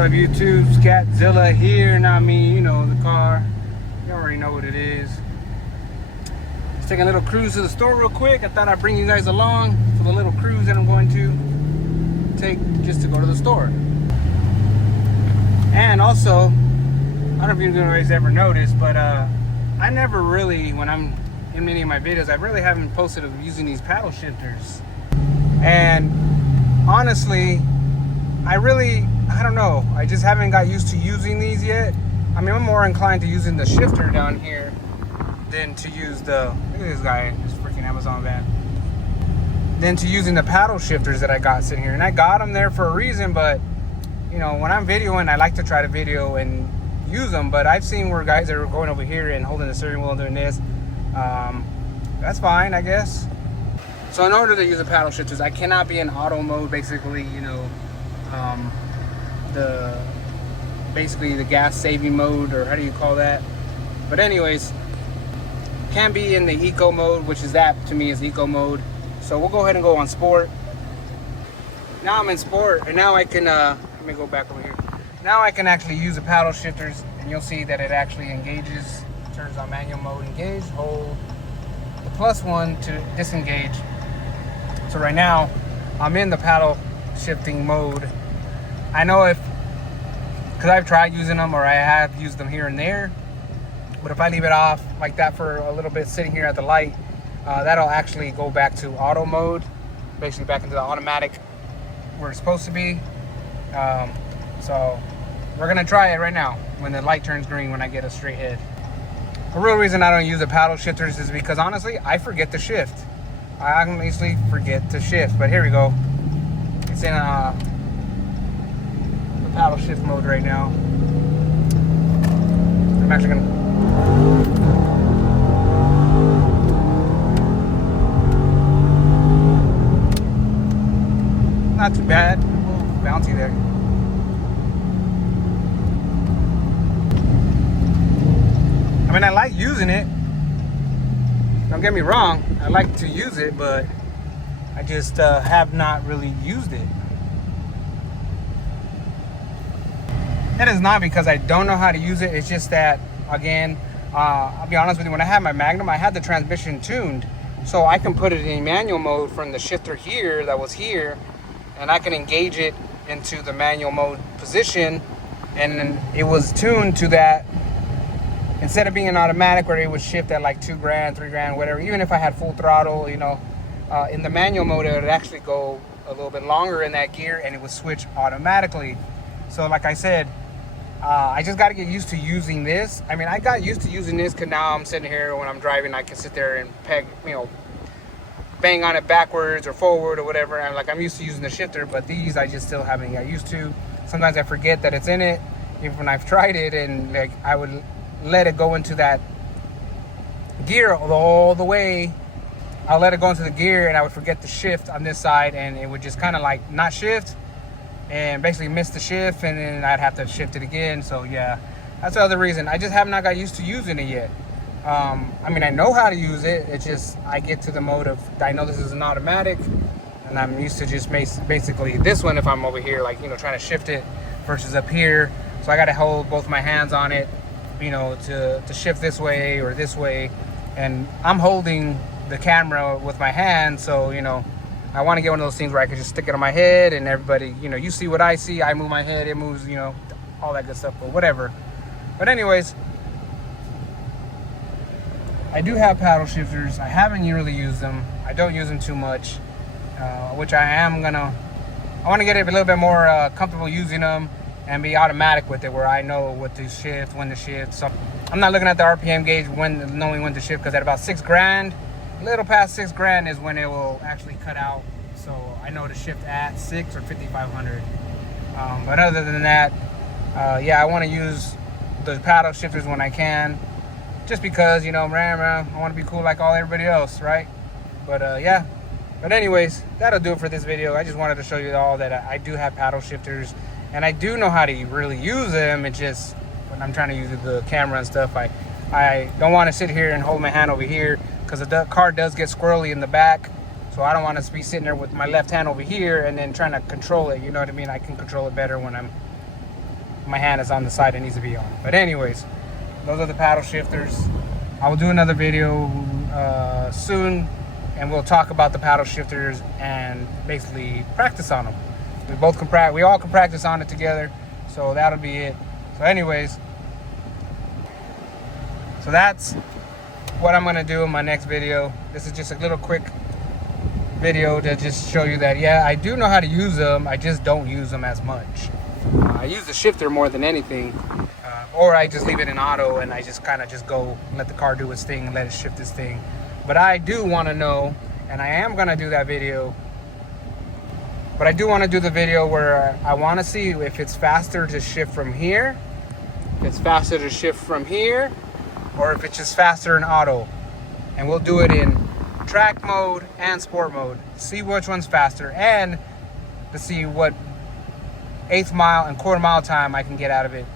up, YouTube? Scatzilla here, not me, you know, the car. You already know what it is. Let's take a little cruise to the store real quick. I thought I'd bring you guys along for the little cruise that I'm going to take just to go to the store. And also, I don't know if you guys ever noticed, but I never really, when I'm in many of my videos, I really haven't posted of using these paddle shifters. And honestly, I don't know, I just haven't got used to using these yet. I mean, I'm more inclined to using the shifter down here than to use the, look at this guy, this freaking Amazon van, than to using the paddle shifters that I got sitting here. And I got them there for a reason, but you know, when I'm videoing, I like to try to video and use them, but I've seen where guys are going over here and holding the steering wheel and doing this. That's fine, I guess. So in order to use the paddle shifters, I cannot be in auto mode, basically, you know, basically the gas saving mode, or how do you call that? But anyways, can be in the eco mode, which is, that to me is eco mode. So we'll go ahead and go on sport. Now I'm in sport, and now I can let me go back over here. Now I can actually use the paddle shifters, and you'll see that it actually engages, turns on manual mode, engage, hold the +1 to disengage. So right now I'm in the paddle shifting mode. I know because I've tried using them, or I have used them here and there, but if I leave it off like that for a little bit sitting here at the light, that'll actually go back to auto mode, basically back into the automatic where it's supposed to be. So we're gonna try it right now when the light turns green, when I get a straight head. The real reason I don't use the paddle shifters is because honestly, I forget to shift. I honestly forget to shift, but here we go. It's in the paddle shift mode right now. I'm actually gonna, not too bad, a little bouncy there. I mean, I like using it. Don't get me wrong, I like to use it, but I just have not really used it. That is not because I don't know how to use it. It's just that, again, I'll be honest with you, when I had my Magnum, I had the transmission tuned. So I can put it in manual mode from the shifter here that was here, and I can engage it into the manual mode position, and it was tuned to that. Instead of being an automatic where it would shift at like 2 grand, 3 grand, whatever, even if I had full throttle, you know, in the manual mode, it would actually go a little bit longer in that gear, and it would switch automatically. So like I said, I just got to get used to using this. I mean, I got used to using this because now I'm sitting here when I'm driving, I can sit there and peg, you know, bang on it backwards or forward or whatever. And like, I'm used to using the shifter, but these I just still haven't got used to. Sometimes I forget that it's in it, even when I've tried it, and like I would let it go into that gear all the way. I'll let it go into the gear, and I would forget to shift on this side, and it would just kind of like not shift and basically miss the shift, and then I'd have to shift it again. So yeah, that's the other reason. I just have not got used to using it yet. I mean, I know how to use it. It's just I get to the mode of, I know this is an automatic, and I'm used to just basically this one if I'm over here, like, you know, trying to shift it versus up here. So I got to hold both my hands on it, you know, to shift this way or this way, and I'm holding the camera with my hand, so you know, I want to get one of those things where I can just stick it on my head, and everybody, you know, you see what I see, I move my head, it moves, you know, all that good stuff, but whatever. But anyways, I do have paddle shifters. I haven't really used them. I don't use them too much, which I want to get a little bit more comfortable using them and be automatic with it, where I know what to shift, when to shift. So I'm not looking at the RPM gauge knowing when to shift, because at about 6 grand, a little past 6 grand is when it will actually cut out. So I know to shift at 6 or 5,500. But other than that, yeah, I want to use the paddle shifters when I can, just because, you know, I want to be cool like everybody else, right? But yeah. But anyways, that'll do it for this video. I just wanted to show you all that I do have paddle shifters, and I do know how to really use them. It's just when I'm trying to use the camera and stuff, I don't want to sit here and hold my hand over here, because the car does get squirrely in the back. So I don't want to be sitting there with my left hand over here and then trying to control it. You know what I mean? I can control it better when I'm my hand is on the side it needs to be on. But anyways, those are the paddle shifters. I will do another video soon, and we'll talk about the paddle shifters and basically practice on them. We all can practice on it together, so that'll be it. So anyways, so that's what I'm gonna do in my next video. This is just a little quick video to just show you that, yeah, I do know how to use them, I just don't use them as much. I use the shifter more than anything, or I just leave it in auto and I just kind of just go and let the car do its thing and let it shift its thing. But I do want to know, and I am gonna do that video, but I do want to do the video where I want to see if it's faster to shift from here, if it's faster to shift from here, or if it's just faster in auto. And we'll do it in track mode and sport mode, see which one's faster, and to see what 1/8 mile and 1/4 mile time I can get out of it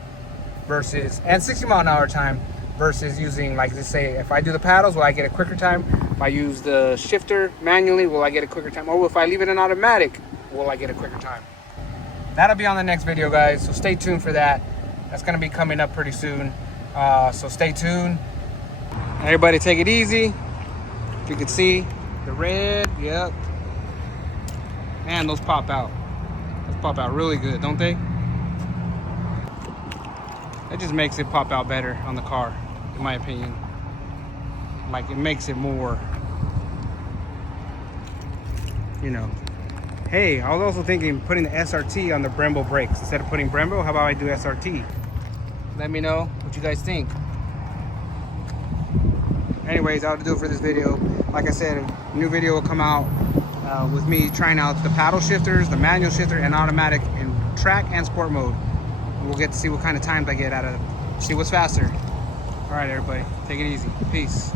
versus, and 60 mile an hour time versus using, like, just say, if I do the paddles, will I get a quicker time? If I use the shifter manually, will I get a quicker time? Or if I leave it in automatic, will I get a quicker time? That'll be on the next video, guys, so stay tuned for that. That's gonna be coming up pretty soon, so stay tuned. Everybody take it easy. If you can see the red, yep. Man, those pop out. Those pop out really good, don't they? It just makes it pop out better on the car, in my opinion. Like, it makes it more, you know. Hey, I was also thinking putting the SRT on the Brembo brakes. Instead of putting Brembo, how about I do SRT? Let me know what you guys think. Anyways, that'll do it for this video. Like I said, a new video will come out with me trying out the paddle shifters, the manual shifter, and automatic in track and sport mode. And we'll get to see what kind of times I get out of it. See what's faster. All right, everybody, take it easy. Peace.